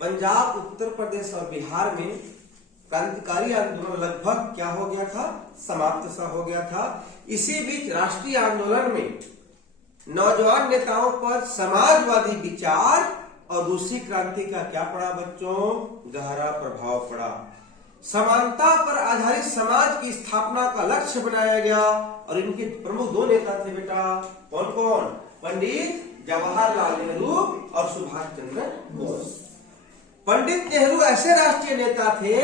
पंजाब, उत्तर प्रदेश और बिहार में क्रांतिकारी आंदोलन लगभग क्या हो गया था, समाप्त सा हो गया था। इसी बीच राष्ट्रीय आंदोलन में नौजवान नेताओं पर समाजवादी विचार और रूसी क्रांति का क्या पड़ा बच्चों, गहरा प्रभाव पड़ा। समानता पर आधारित समाज की स्थापना का लक्ष्य बनाया गया और इनके प्रमुख दो नेता थे बेटा, कौन कौन, पंडित जवाहरलाल नेहरू और सुभाष चंद्र बोस। पंडित नेहरू ऐसे राष्ट्रीय नेता थे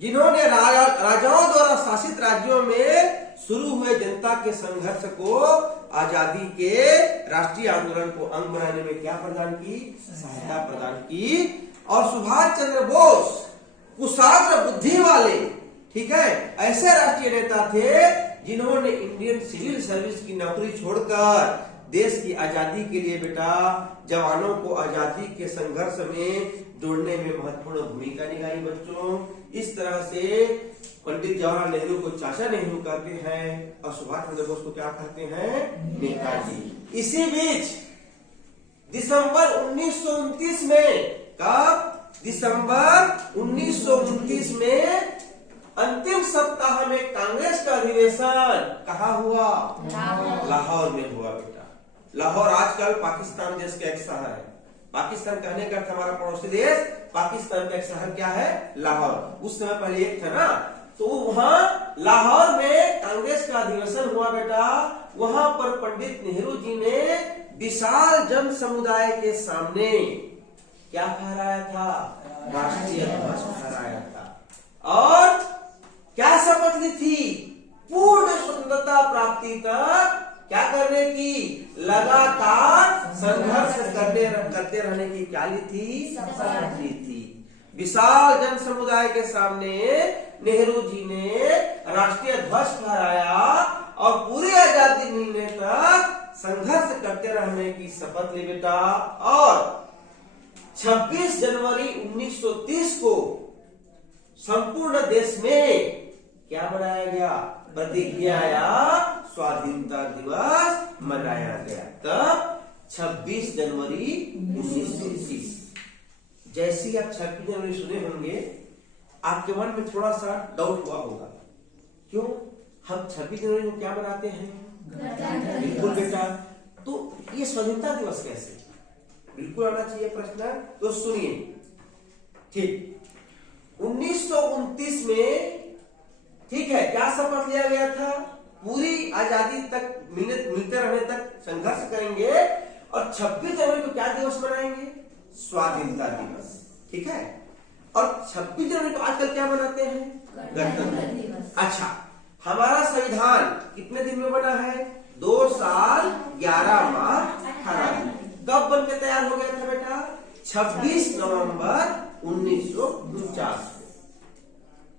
जिन्होंने राजाओं द्वारा शासित राज्यों में शुरू हुए जनता के संघर्ष को, आजादी के राष्ट्रीय आंदोलन को अंग बनाने में क्या प्रदान की, सहायता प्रदान की। और सुभाष चंद्र बोस कुशाग्र बुद्धि वाले, ठीक है, ऐसे राष्ट्रीय नेता थे जिन्होंने इंडियन सिविल सर्विस की नौकरी छोड़कर देश की आजादी के लिए बेटा जवानों को आजादी के संघर्ष में जोड़ने में महत्वपूर्ण भूमिका निभाई बच्चों। इस तरह से पंडित जवाहरलाल नेहरू को चाचा नेहरू कहते हैं और सुभाष चंद्र बोस को क्या कहते हैं, नेताजी। इसी बीच दिसंबर 1929 में, कब, दिसंबर 1929 में अंतिम सप्ताह में कांग्रेस का अधिवेशन कहाँ हुआ, लाहौर में हुआ बेटा। लाहौर आजकल पाकिस्तान देश का एक शहर है। पाकिस्तान कहने का अर्थ हमारा पड़ोसी देश, पाकिस्तान का एक शहर क्या है, लाहौर। उस समय पहले एक था ना, तो वहां लाहौर में कांग्रेस का अधिवेशन हुआ बेटा। वहां पर पंडित नेहरू जी ने विशाल जन समुदाय के सामने क्या फहराया था, राष्ट्रीय ध्वज फहराया था और क्या शपथ ली थी, पूर्ण स्वतंत्रता प्राप्ति तक क्या करने की, लगातार संघर्ष करते रहने की क्या ली थी, शपथ ली थी। विशाल जन समुदाय के सामने नेहरू जी ने राष्ट्रीय ध्वज फहराया और पूरी आजादी मिलने तक संघर्ष करते रहने की शपथ ली बेटा। और 26 जनवरी 1930 को संपूर्ण देश में क्या मनाया गया, प्रतिज्ञा या स्वाधीनता दिवस मनाया गया। तब 26 जनवरी 1930। जैसे आप 26 जनवरी सुने होंगे आपके मन में थोड़ा सा डाउट हुआ होगा, क्यों हम 26 जनवरी को क्या मनाते हैं, बिल्कुल बेटा, तो ये स्वाधीनता दिवस कैसे, बिल्कुल आना चाहिए प्रश्न। तो सुनिए, ठीक, 1929 में, ठीक है, क्या शपथ लिया गया था, पूरी आजादी तक मिलते रहने तक संघर्ष करेंगे और 26 जनवरी को क्या दिवस मनाएंगे, स्वाधीनता दिवस, ठीक है। और 26 जनवरी को आजकल क्या मनाते हैं, गणतंत्र दिवस। अच्छा, हमारा संविधान कितने दिन में बना है, 2 साल 11 माह 18 दिन। कब बन के तैयार हो गया था बेटा, 26 नवंबर 1949।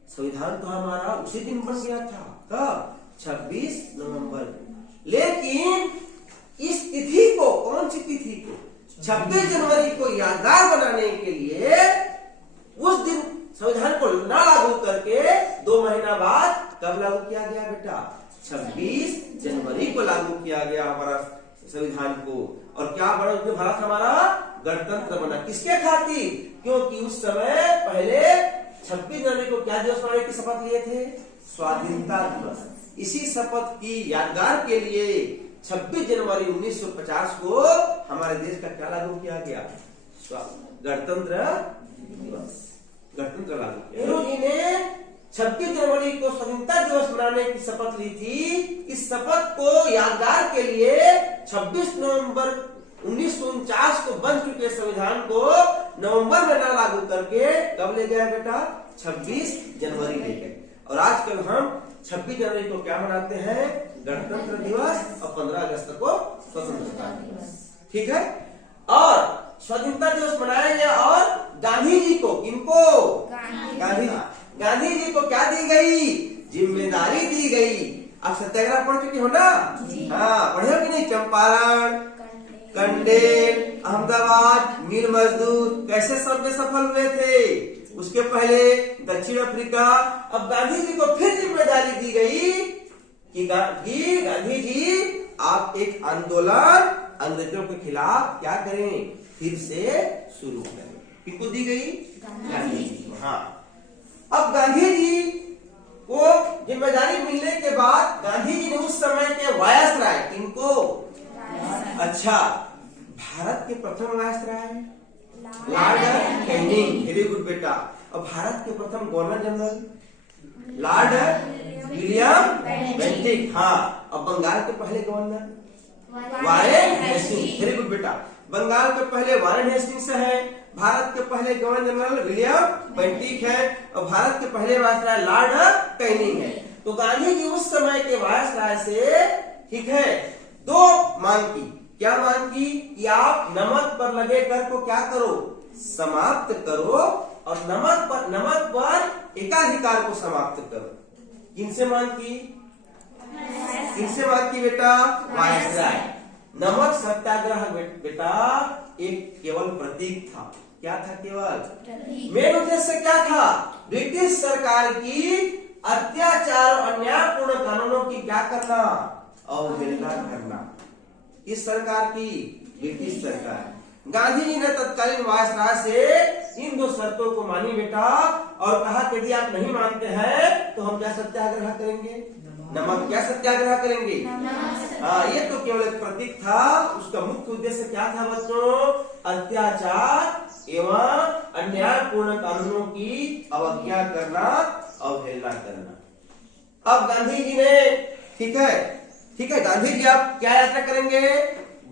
संविधान तो हमारा उसी दिन बन गया था, कब, 26 नवंबर। लेकिन इस तिथि को, कौन सी तिथि को, 26 जनवरी को यादगार बनाने के लिए उस दिन संविधान को ना लागू करके 2 महीना बाद कब लागू किया गया बेटा, 26 जनवरी को लागू किया गया हमारा संविधान को। और क्या बना उसमें, भारत हमारा गणतंत्र बना। किसके खातिर, क्योंकि उस समय पहले 26 जनवरी को क्या दिवस मनाने की शपथ लिए थे, स्वाधीनता दिवस। इसी शपथ की यादगार के लिए 26 जनवरी 1950 को हमारे देश का क्या लागू किया गया, गणतंत्र दिवस, गणतंत्र लागू किया। नेहरू जी ने 26 जनवरी को स्वतंत्रता दिवस मनाने की शपथ ली थी। इस शपथ को यादगार के लिए 26 नवंबर 1949 को बन चुके संविधान को नवंबर में ना लागू करके कब ले गया बेटा, 26 जनवरी ले गए। और आजकल हम 26 जनवरी को क्या मनाते हैं, गणतंत्र दिवस, और 15 अगस्त को स्वतंत्रता दिवस, ठीक है। और स्वतंत्रता दिवस मनाया गया और गांधी जी को, किनको, गांधी जी को क्या दी गई, जिम्मेदारी दी गई। आप सत्याग्रह पढ़ चुके हो ना, हाँ, पढ़े हो कि नहीं, चंपारण, कंडेल, अहमदाबाद, मिल मजदूर कैसे सब में सफल हुए थे। उसके पहले दक्षिण अफ्रीका। अब गांधी जी को फिर जिम्मेदारी दी गई कि गांधी जी आप एक आंदोलन अंग्रेजों के खिलाफ क्या करें, फिर से शुरू करें। किनको दी गई? गांधी जी। हाँ, अब गांधी जी को जिम्मेदारी मिलने के बाद गांधी जी ने उस समय के वायसराय, किनको? अच्छा, भारत के प्रथम viceroy Lord Canning, very good बेटा। और भारत के प्रथम governor general Lord William Bentinck. हाँ, अब बंगाल के पहले governor Warren Hastings, very good बेटा। बंगाल के पहले वारेन हेस्टिंग्स है, भारत के पहले गवर्नर जनरल विलियम बेंटिक है, और भारत के पहले वायसराय लॉर्ड कैनिंग है। तो गांधी जी उस समय के वायसराय से, ठीक है, दो मांग की। क्या मांग की? कि आप नमक पर लगे कर को क्या करो? समाप्त करो, और नमक पर एकाधिकार को समाप्त करो। किनसे मांग की? किनसे मांग की बेटा? वायसराय। नमक सत्याग्रह बेटा एक केवल प्रतीक था। क्या था? केवल। मेन उद्देश्य क्या था? ब्रिटिश सरकार की अत्याचार और अन्यायपूर्ण कानूनों की क्या करना? अवहेलना करना। इस सरकार की? ब्रिटिश सरकार। गांधी जी ने तत्कालीन वायसराय से इन दो शर्तों को मानी बेटा, और कहा कि यदि आप नहीं मानते हैं तो हम क्या सत्याग्रह करेंगे? नमक क्या सत्याग्रह करेंगे? हाँ, ये तो केवल एक प्रतीक था। उसका मुख्य उद्देश्य क्या था बच्चों? अत्याचार एवं अन्यायपूर्ण कानूनों की अवज्ञा करना, अवहेलना करना। अब गांधी जी ने, ठीक है, गांधी जी आप क्या यात्रा करेंगे?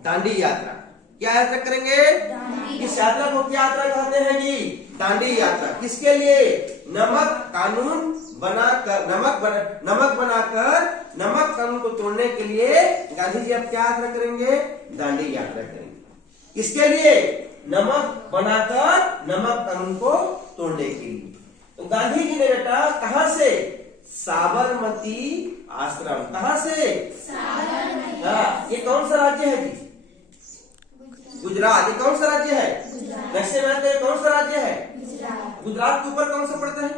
दांडी यात्रा। क्या यात्रा करेंगे? इस यात्रा को क्या यात्रा कहते हैं जी? दांडी यात्रा। किसके लिए? नमक कानून बनाकर, नमक कानून को तोड़ने के लिए गांधी जी अब क्या यात्रा करेंगे? दांडी यात्रा करेंगे। किसके लिए? नमक बनाकर नमक कानून को तोड़ने के लिए। तो गांधी जी ने बेटा कहां से? साबरमती आश्रम। कहां से? हाँ, ये कौन सा राज्य है जी? गुजरात। ये कौन सा राज्य है? नक्शे में तो कौन सा राज्य है? गुजरात के ऊपर कौन सा पड़ता है?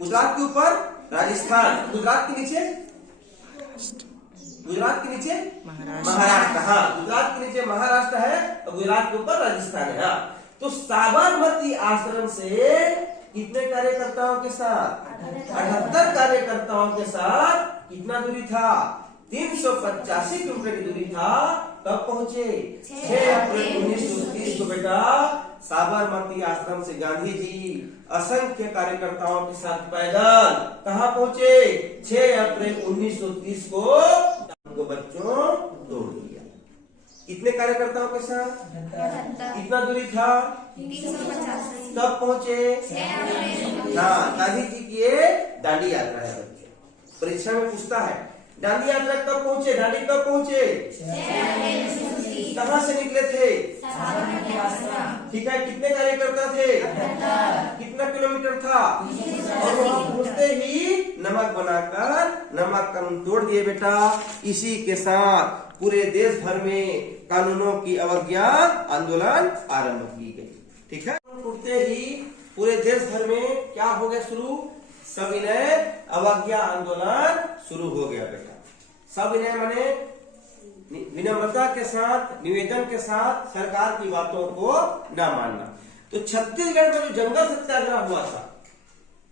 गुजरात के ऊपर राजस्थान, गुजरात के नीचे महाराष्ट्र। हाँ, गुजरात के नीचे महाराष्ट्र है और गुजरात के ऊपर राजस्थान है। हाँ, तो साबरमती आश्रम से कितने कार्यकर्ताओं के साथ? 78 कार्यकर्ताओं के साथ कितना दूरी था? 385 किलोमीटर की दूरी था। कब पहुंचे? 6 अप्रैल 1930 को बेटा साबरमती आश्रम से गांधी जी असंख्य कार्यकर्ताओं के साथ पैदल कहां पहुंचे? 6 अप्रैल 1930 को बच्चों तोड़ दिया। कितने कार्यकर्ताओं के साथ? कितना दूरी था? 385। कब पहुंचे? हाँ, गांधी जी की ये दांडी यात्रा है बच्चों। परीक्षा में पूछता है दांडी यात्रा कब पहुंचे? दांडी कब पहुंचे? कहां से निकले थे? ठीक है, कितने कार्यकर्ता थे? कितना किलोमीटर था? और वहां पहुंचते ही नमक बनाकर नमक कानून तोड़ दिए बेटा। इसी के साथ पूरे देश भर में कानूनों की अवज्ञा आंदोलन आरंभ की गई। ठीक है, टूटते ही पूरे देश भर में क्या हो गया शुरू? सविनय अवज्ञा आंदोलन शुरू हो गया बेटा। सविनय माने विनम्रता के साथ, निवेदन के साथ सरकार की बातों को न मानना। तो छत्तीसगढ़ में जो जंगल सत्याग्रह हुआ था,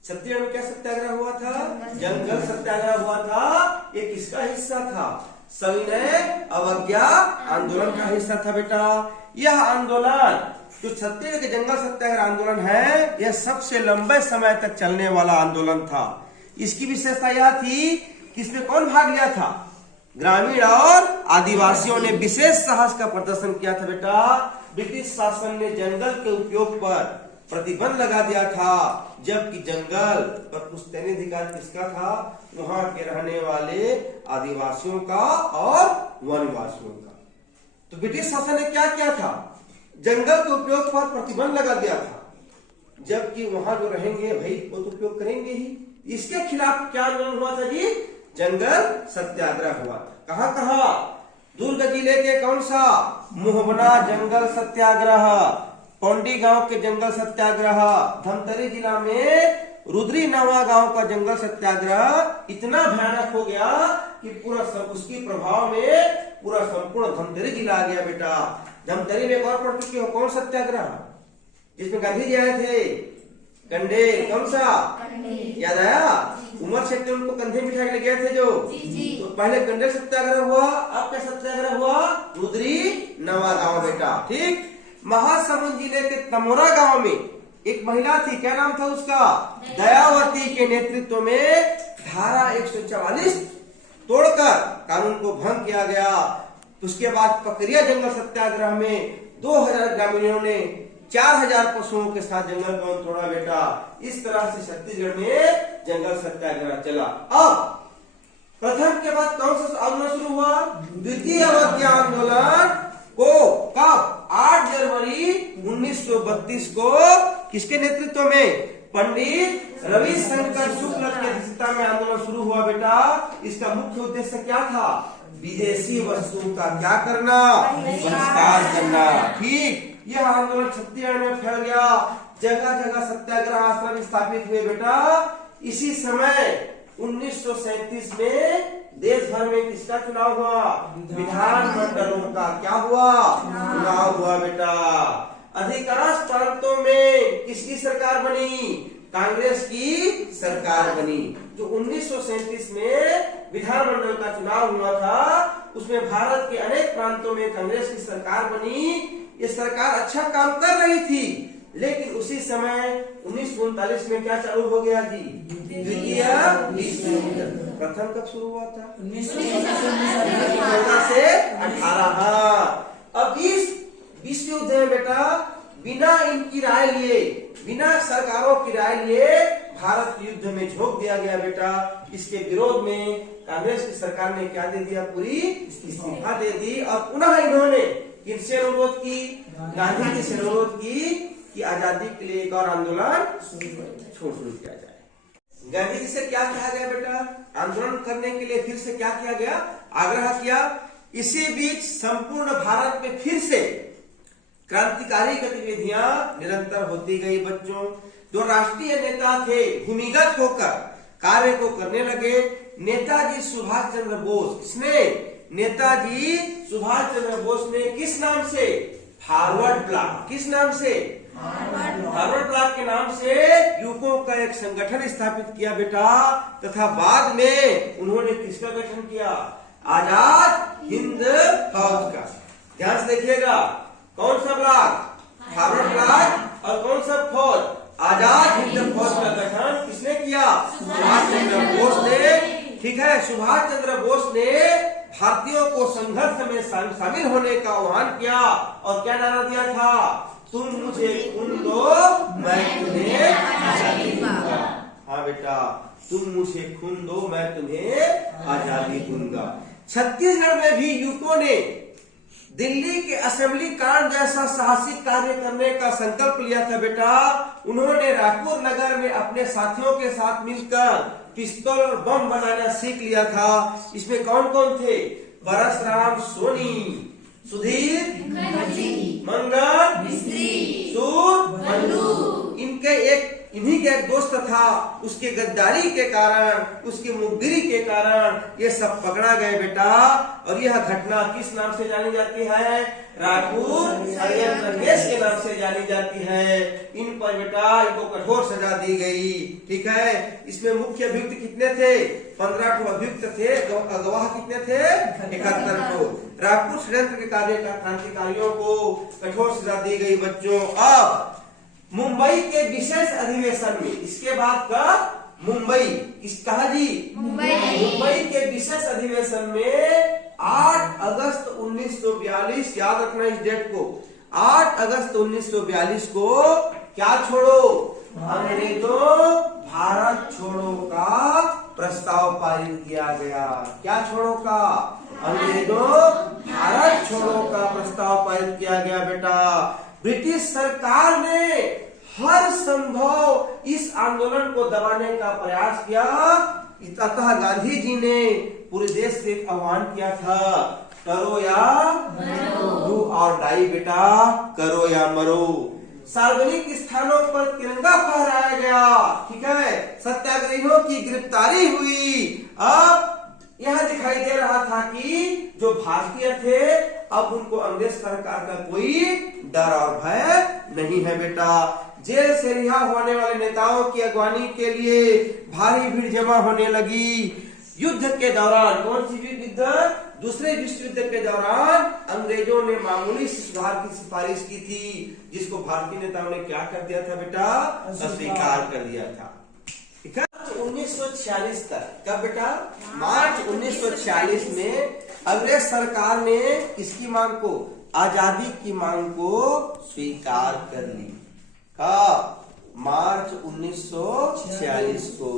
छत्तीसगढ़ में क्या सत्याग्रह हुआ था? जंगल सत्याग्रह हुआ था। ये किसका हिस्सा था? सविनय अवज्ञा आंदोलन का हिस्सा था बेटा। यह आंदोलन जो छत्तीसगढ़ के जंगल सत्याग्रह आंदोलन है, यह सबसे लंबे समय तक चलने वाला आंदोलन था। इसकी विशेषता यह थी कि इसमें कौन भाग लिया था? ग्रामीण और आदिवासियों ने विशेष साहस का प्रदर्शन किया था बेटा। ब्रिटिश शासन ने जंगल के उपयोग पर प्रतिबंध लगा दिया था, जबकि जंगल पर पुश्तैनी अधिकार किसका था? वहां के रहने वाले आदिवासियों का और वनवासियों का। तो ब्रिटिश शासन ने क्या किया था? जंगल के उपयोग पर प्रतिबंध लगा दिया था, जबकि वहां जो रहेंगे भाई वो तो उपयोग करेंगे ही। इसके खिलाफ क्या आंदोलन हुआ था जी? जंगल सत्याग्रह हुआ। कहां कहां? दुर्ग जिले के कौन सा? मोहबना जंगल सत्याग्रह, पौंडी गांव के जंगल सत्याग्रह, धमतरी जिला में रुद्री नवा गांव का जंगल सत्याग्रह इतना भयानक हो गया कि पूरा सब उसके प्रभाव में पूरा संपूर्ण धमतरी जिला आ गया बेटा। धमतरी में एक और पढ़ चुके हो, कौन सत्याग्रह? जिसमें गांधी जी आए थे, कंडे, कौन सा याद आया? उमर शेख ने उनको कंधे बिठा के ले गए थे जो। तो पहले कंडे सत्याग्रह हुआ, अब क्या सत्याग्रह हुआ? रुद्री नवागांव बेटा। ठीक। महासमुंद जिले के तमोरा गांव में एक महिला थी, क्या नाम था उसका? दयावती के नेतृत्व में धारा 144 तोड़कर कानून को भंग किया गया। उसके बाद पकरिया जंगल सत्याग्रह में 2000 ग्रामीणों ने 4000 पशुओं के साथ जंगल को तोड़ा बेटा। इस तरह से छत्तीसगढ़ में जंगल सत्याग्रह चला। अब प्रथम के बाद कौन सा आंदोलन शुरू हुआ? द्वितीय अवज्ञा आंदोलन को कब? 8 जनवरी 1932 को किसके नेतृत्व में? पंडित रविशंकर शुक्ल की अध्यक्षता में आंदोलन शुरू हुआ बेटा। इसका मुख्य उद्देश्य क्या था? विदेशी वस्तुओं का क्या करना? बहिष्कार करना। ठीक। यह आंदोलन छत्तीसगढ़ में फैल गया, जगह जगह सत्याग्रह आश्रम स्थापित हुए बेटा। इसी समय 1937 में देश भर में किसका चुनाव हुआ? विधानमंडलों का क्या हुआ? चुनाव हुआ बेटा। अधिकांश प्रांतों में किसकी सरकार बनी? कांग्रेस की सरकार बनी। जो 1937 में विधानमंडल का चुनाव हुआ था, उसमें भारत के अनेक प्रांतों में कांग्रेस की सरकार बनी। ये सरकार अच्छा काम कर रही थी, लेकिन उसी समय 1939 में क्या चालू हो गया जी? द्वितीय विश्व युद्ध। प्रथम कब शुरू हुआ था? 1914 से 18। अब इस विश्व युद्ध में बेटा बिना इनकी राय लिए, बिना सरकारों की राय लिए भारत युद्ध में झोंक दिया गया बेटा। इसके विरोध में कांग्रेस की सरकार ने क्या दे दिया? पूरी इस्तीफा दे दी। और पुनः इन्होंने किससे अनुरोध की? गांधी जी से अनुरोध की कि आजादी के लिए एक और आंदोलन शुरू किया जाए। गांधी जी से क्या कहा गया बेटा? आंदोलन करने के लिए फिर से क्या किया गया? आग्रह किया। इसी बीच संपूर्ण भारत में फिर से क्रांतिकारी गतिविधियां निरंतर होती गई बच्चों। जो राष्ट्रीय नेता थे भूमिगत होकर कार्य को करने लगे। नेताजी सुभाष चंद्र बोस, इसने नेताजी सुभाष चंद्र बोस ने किस नाम से? Forward block. किस नाम से? फॉरवर्ड ब्लॉक के नाम से युवकों का एक संगठन स्थापित किया बेटा। तथा बाद में उन्होंने किसका गठन किया? आजाद हिंद फौज का। ध्यान से देखिएगा, कौन सा ब्लॉक? Forward block. और कौन सा फौज? आजाद हिंद फौज का गठन किसने किया? सुभाष चंद्र बोस ने। ठीक है। सुभाष चंद्र बोस ने भारतीयों को संघर्ष में शामिल होने का आह्वान किया और क्या नारा दिया था? तुम मुझे खून दो, मैं तुम्हें आजादी दूंगा। हाँ बेटा, तुम मुझे खून दो, मैं तुम्हें आजादी दूंगा। छत्तीसगढ़ में भी युवकों ने दिल्ली के असेंबली कांड जैसा साहसिक कार्य करने का संकल्प लिया था बेटा। उन्होंने रायपुर नगर में अपने साथियों के साथ मिलकर पिस्तौल और बम बनाना सीख लिया था। इसमें कौन कौन थे? परशुराम सोनी, सुधीर मंगल मिस्त्री, सूर बल्लू। इन्हीं के एक दोस्त था। उसके गद्दारी के कारण, उसकी मुखबिरी के कारण ये सब पकड़ा गए बेटा। और यह घटना किस नाम से जानी जाती है? रायपुर षड्यंत्र केस के नाम से जानी जाती है। इन पर बेटा इनको कठोर सजा दी गई। ठीक है। इसमें मुख्य अभियुक्त कितने थे? 15 अभियुक्त थे। गवाह कितने थे? 71 को। रायपुर षड्यंत्र के कार्य का क्रांतिकारियों को कठोर सजा दी गई बच्चों। अब मुंबई के विशेष अधिवेशन में, इसके बाद का मुंबई, कहा जी? मुंबई के विशेष अधिवेशन में 8 अगस्त 1942, याद रखना इस डेट को, 8 अगस्त 1942 को क्या छोड़ो? अंग्रेजों भारत छोड़ो का प्रस्ताव पारित किया गया। क्या छोड़ो का? अंग्रेजों भारत छोड़ो का प्रस्ताव पारित किया गया बेटा। ब्रिटिश सरकार ने हर संभव इस आंदोलन को दबाने का प्रयास किया। अतः गांधी जी ने पूरे देश से एक आह्वान किया था, करो या मरो, डू और डाई बेटा, करो या मरो। सार्वजनिक स्थानों पर तिरंगा फहराया गया। ठीक है। सत्याग्रहियों की गिरफ्तारी हुई। अब यह दिखाई दे रहा था कि जो भारतीय थे अब उनको अंग्रेज सरकार का कोई डर और भय नहीं है बेटा। जेल से रिहा होने वाले नेताओं की अगवानी के लिए भारी भीड़ जमा होने लगी। युद्ध के दौरान, कौन सी युद्ध? दूसरे विश्व युद्ध के दौरान अंग्रेजों ने मामूली सुधार की सिफारिश की थी, जिसको भारतीय नेताओं ने क्या कर दिया था बेटा? अस्वीकार कर दिया था। 1946 तक, कब बेटा? मार्च 1946 में अंग्रेज सरकार ने किसकी मांग को? आजादी की मांग को स्वीकार कर ली। कब? मार्च 1946 को।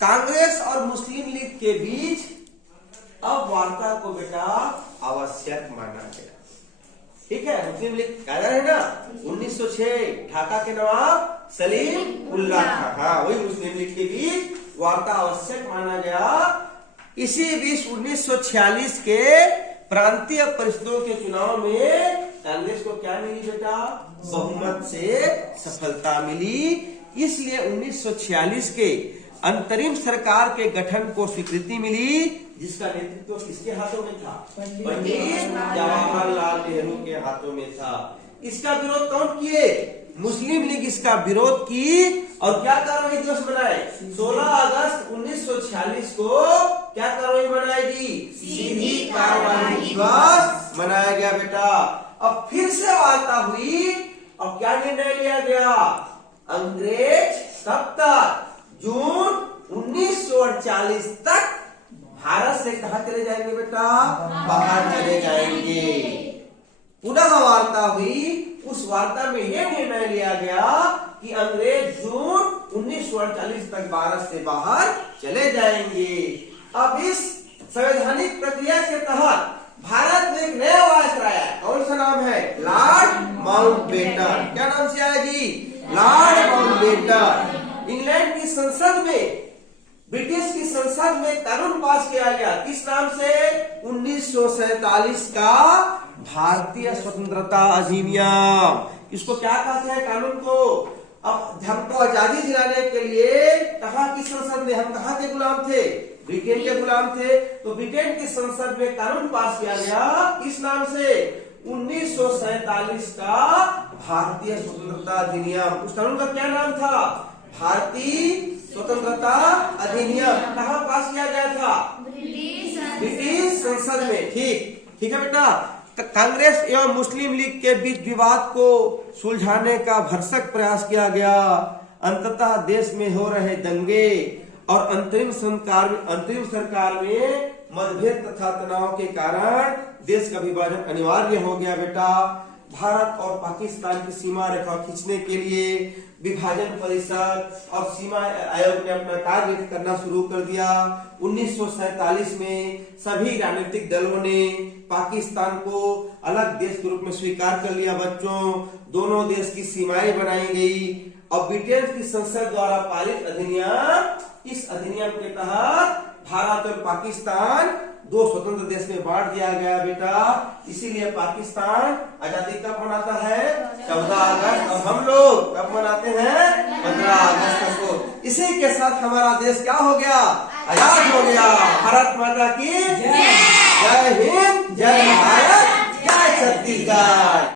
कांग्रेस और मुस्लिम लीग के बीच अब वार्ता को बेटा आवश्यक माना गया। ठीक है, मुस्लिम लीग कायदा है ना 1906, ढाका के नवाब सलीम उल्लाह खां, हाँ वही मुस्लिम लीग के बीच वार्ता आवश्यक माना गया। इसी बीच 1946 के प्रांतीय परिषदों के चुनाव में कांग्रेस को क्या मिली बेटा? बहुमत से सफलता मिली। इसलिए 1946 के अंतरिम सरकार के गठन को स्वीकृति मिली, जिसका नेतृत्व किसके हाथों में था? पंडित जवाहरलाल नेहरू के हाथों में था। इसका विरोध कौन किए? मुस्लिम लीग इसका विरोध की और क्या कार्रवाई दिवस मनाए? 16 अगस्त 1946 को क्या कार्रवाई मनाएगी? सीधी कार्रवाई दिवस मनाया गया बेटा। अब फिर से वार्ता हुई और क्या निर्णय लिया गया? अंग्रेज कब तक? जून 1948 तक भारत से कहा चले जाएंगे बेटा? बाहर चले जाएंगे। पुनः वार्ता हुई, उस वार्ता में यह निर्णय लिया गया कि अंग्रेज जून 1948 तक भारत से बाहर चले जाएंगे। अब इस संवैधानिक प्रक्रिया के तहत भारत में एक नया वायसराय आया। कौन सा नाम है? Lord Mountbatten. क्या नाम से आया जी? Lord Mountbatten. इंग्लैंड की संसद में, ब्रिटिश की संसद में कानून पास किया गया। किस नाम से? 1947 का भारतीय स्वतंत्रता अधिनियम। इसको क्या कहते हैं कानून को? अब हमको आजादी दिलाने के लिए कहाँ की संसद में, हम कहाँ के गुलाम थे? ब्रिटेन के गुलाम थे। तो ब्रिटेन की संसद में कानून पास किया गया। किस नाम से? 1947 का भारतीय स्वतंत्रता अधिनियम। उस कानून का क्या नाम था? भारतीय स्वतंत्रता अधिनियम। कहाँ पास किया गया था? ब्रिटिश संसद में। ठीक है बेटा। कांग्रेस एवं मुस्लिम लीग के बीच विवाद को सुलझाने का भरसक प्रयास किया गया। अंततः देश में हो रहे दंगे और अंतरिम सरकार में मतभेद तथा तनाव के कारण देश का विभाजन अनिवार्य हो गया बेटा। भारत और पाकिस्तान की सीमा रेखा खींचने के लिए विभाजन परिषद और सीमा आयोग ने अपना कार्य करना शुरू कर दिया। 1947 में सभी राजनीतिक दलों ने पाकिस्तान को अलग देश के रूप में स्वीकार कर लिया। बच्चों, दोनों देश की सीमाएं बनाई गई और ब्रिटेन की संसद द्वारा पारित अधिनियम, इस अधिनियम के तहत भारत और पाकिस्तान दो स्वतंत्र देश में बांट दिया गया बेटा। इसीलिए पाकिस्तान आजादी कब मनाता है? 14 अगस्त। और हम लोग कब मनाते हैं? 15 अगस्त को। इसी के साथ हमारा देश क्या हो गया? आजाद हो गया। भारत माता की जय हिंद, जय भारत, जय छत्तीसगढ़।